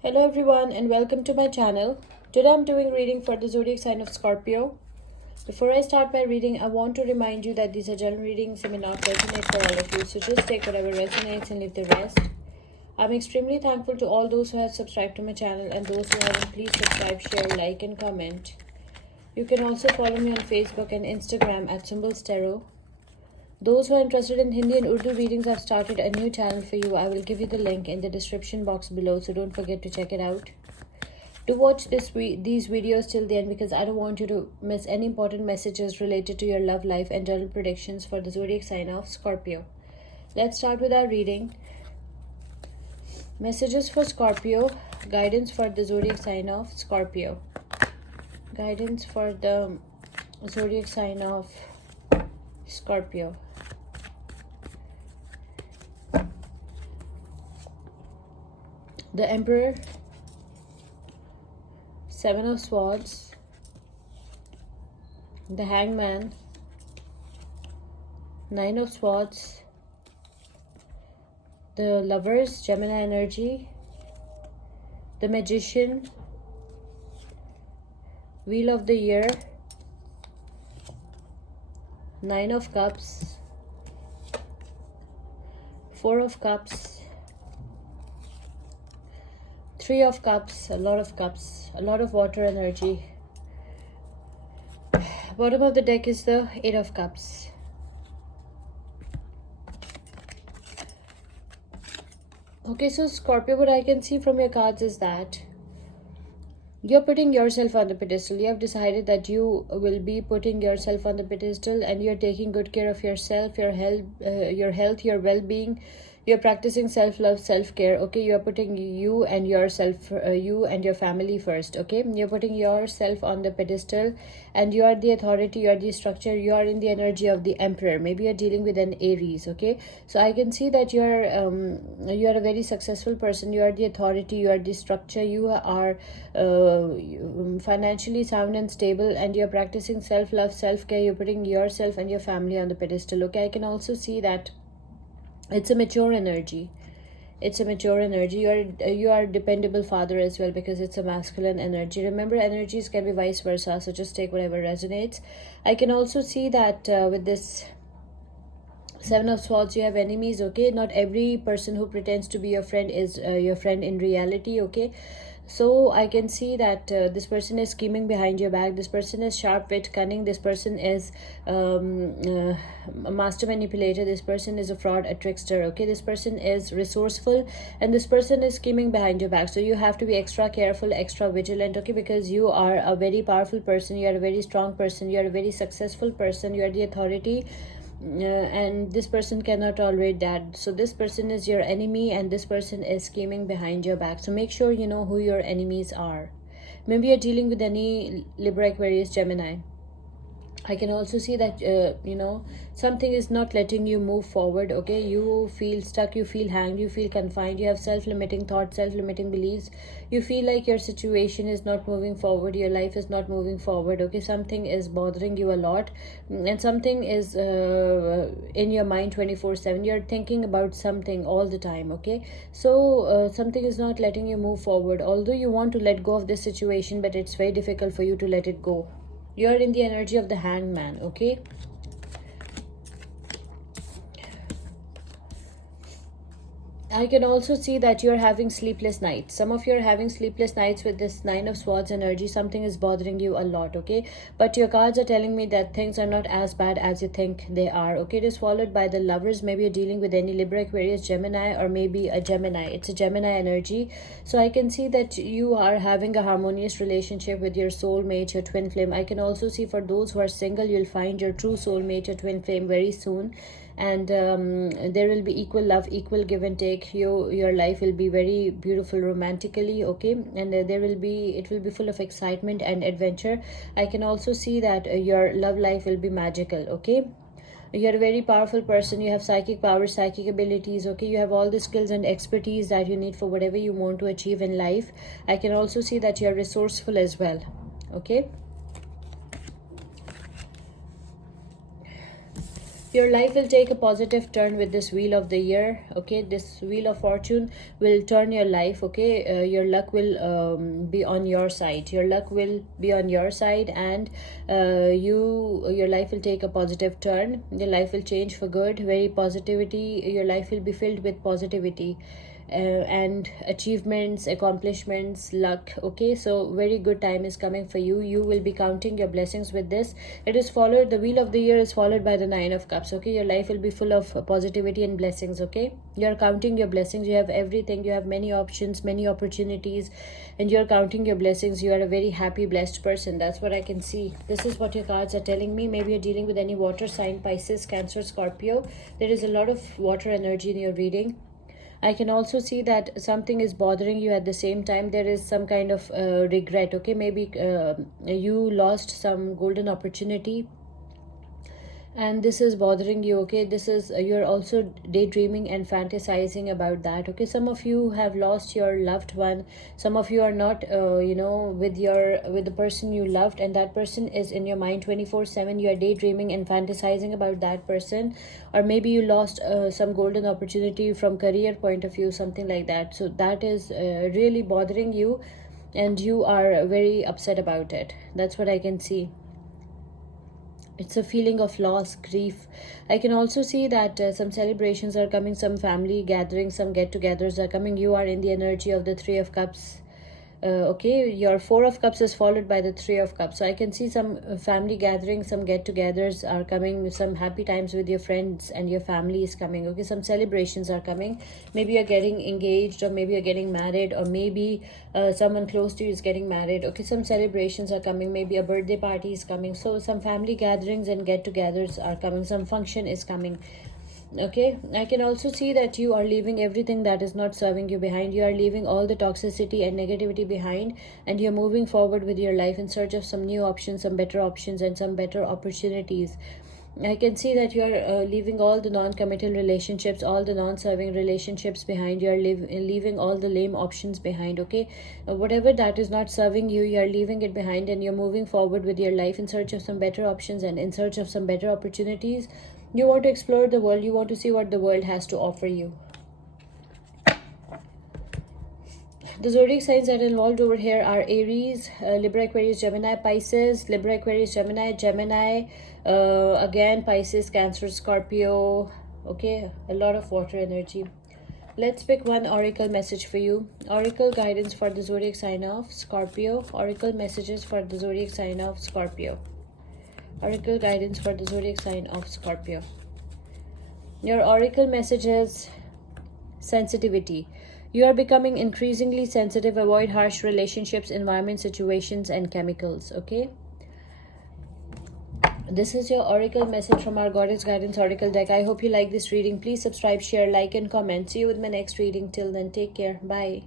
Hello everyone and welcome to my channel. Today I'm doing reading for the zodiac sign of Scorpio. Before I start my reading, I want to remind you that these are general readings and may not resonate for all of you, so just take whatever resonates and leave the rest. I'm extremely thankful to all those who have subscribed to my channel, and those who haven't, please subscribe, share, like and comment. You can also follow me on Facebook and Instagram at Symbols Tarot. Those who are interested in Hindi and Urdu readings, I've started a new channel for you. I will give you the link in the description box below, so don't forget to check it out. Do watch these videos till the end because I don't want you to miss any important messages related to your love life and general predictions for the zodiac sign of Scorpio. Let's start with our reading. Messages for Scorpio, guidance for the zodiac sign of Scorpio. Guidance for the zodiac sign of Scorpio. The Emperor, Seven of Swords, the Hangman, Nine of Swords, the Lovers, Gemini energy, the Magician, Wheel of the Year, Nine of Cups, Four of Cups, Three of Cups, a lot of water energy. Bottom of the deck is the Eight of Cups. Okay, so Scorpio, what I can see from your cards is that you're putting yourself on the pedestal. You have decided that you will be putting yourself on the pedestal and you're taking good care of yourself, your health, your well-being. You're practicing self-love, self-care. Okay, you're putting you and yourself, you and your family first. Okay, you're putting yourself on the pedestal and you are the authority, you are the structure, you are in the energy of the Emperor. Maybe you're dealing with an Aries. Okay, so I can see that you are a very successful person. You are the authority, you are the structure, you are financially sound and stable, and you're practicing self-love, self-care. You're putting yourself and your family on the pedestal. Okay, I can also see that it's a mature energy. You are a dependable father as well because it's a masculine energy. Remember, energies can be vice versa, so just take whatever resonates. I can also see that with this Seven of Swords, you have enemies. Okay, not every person who pretends to be your friend is your friend in reality. Okay, so I can see that this person is scheming behind your back. This person is sharp wit, cunning. This person is a master manipulator. This person is a fraud, a trickster. Okay, this person is resourceful and this person is scheming behind your back. So you have to be extra careful, extra vigilant. Okay, because you are a very powerful person. You are a very strong person. You are a very successful person. You are the authority. And this person cannot tolerate that. So this person is your enemy and this person is scheming behind your back. So make sure you know who your enemies are. Maybe you're dealing with any Libra, Aquarius, Gemini. I can also see that something is not letting you move forward. Okay, you feel stuck, you feel hanged, you feel confined, you have self-limiting thoughts, self-limiting beliefs. You feel like your situation is not moving forward, your life is not moving forward. Okay, something is bothering you a lot and something is in your mind 24/7. You're thinking about something all the time. Okay, so something is not letting you move forward, although you want to let go of this situation, but it's very difficult for you to let it go. You are in the energy of the Hangman. Okay, I can also see that you're having sleepless nights. Some of you are having sleepless nights with this Nine of Swords energy. Something is bothering you a lot. Okay, but your cards are telling me that things are not as bad as you think they are. Okay, it is followed by the Lovers. Maybe you're dealing with any Libra, Aquarius, Gemini, or maybe a Gemini. It's a Gemini energy. So I can see that you are having a harmonious relationship with your soulmate, your twin flame. I can also see for those who are single, you'll find your true soulmate, your twin flame, very soon. And there will be equal love, equal give and take. Your life will be very beautiful romantically. Okay, and it will be full of excitement and adventure. I can also see that your love life will be magical. Okay, you're a very powerful person. You have psychic powers, psychic abilities. Okay, you have all the skills and expertise that you need for whatever you want to achieve in life. I can also see that you're resourceful as well. Okay, Your life will take a positive turn with this wheel of the year. Okay, this wheel of fortune will turn your life. Okay, your luck will be on your side. Your luck will be on your side, and your life will take a positive turn. Your life will change for good. Very positivity. Your life will be filled with positivity and achievements, accomplishments, luck. Okay, so very good time is coming for you. You will be counting your blessings with this. It is followed, the wheel of the year is followed by the 9 of cups. Okay, your life will be full of positivity and blessings. Okay, you're counting your blessings. You have everything. You have many options, many opportunities, and you're counting your blessings. You are a very happy, blessed person. That's what I can see. This is what your cards are telling me. Maybe you're dealing with any water sign: Pisces, Cancer, Scorpio. There is a lot of water energy in your reading. I can also see that something is bothering you at the same time. There is some kind of regret. Okay, maybe you lost some golden opportunity and this is bothering you. Okay, this is you're also daydreaming and fantasizing about that. Okay, some of you have lost your loved one. Some of you are not with the person you loved, and that person is in your mind 24/7. You are daydreaming and fantasizing about that person, or maybe you lost some golden opportunity from career point of view, something like that. So that is really bothering you, and you are very upset about it. That's what I can see. It's a feeling of loss, grief. I can also see that some celebrations are coming, some family gatherings, some get-togethers are coming. You are in the energy of the 3 of cups. Okay, your 4 of cups is followed by the 3 of cups. So I can see some family gatherings, some get-togethers are coming, some happy times with your friends and your family is coming. Okay, some celebrations are coming. Maybe you're getting engaged, or maybe you're getting married, or maybe someone close to you is getting married. Okay, some celebrations are coming. Maybe a birthday party is coming. So some family gatherings and get-togethers are coming. Some function is coming. Okay, I can also see that you are leaving everything that is not serving you behind. You are leaving all the toxicity and negativity behind, and you're moving forward with your life in search of some new options, some better options, and some better opportunities. I can see that you are leaving all the non-committal relationships, all the non-serving relationships behind. You are leaving all the lame options behind. Okay, whatever that is not serving you, you are leaving it behind, and you're moving forward with your life in search of some better options and in search of some better opportunities. You want to explore the world. You want to see what the world has to offer you. The zodiac signs that are involved over here are Aries, Libra, Aquarius, Gemini, Pisces, Libra, Aquarius, Gemini, again Pisces, Cancer, Scorpio. Okay, a lot of water energy. Let's pick one oracle message for you. Oracle guidance for the zodiac sign of Scorpio. Oracle messages for the zodiac sign of Scorpio. Oracle guidance for the zodiac sign of Scorpio. Your oracle message is sensitivity. You are becoming increasingly sensitive. Avoid harsh relationships, environment, situations, and chemicals. Okay. This is your oracle message from our Goddess Guidance Oracle deck. I hope you like this reading. Please subscribe, share, like, and comment. See you with my next reading. Till then, take care. Bye.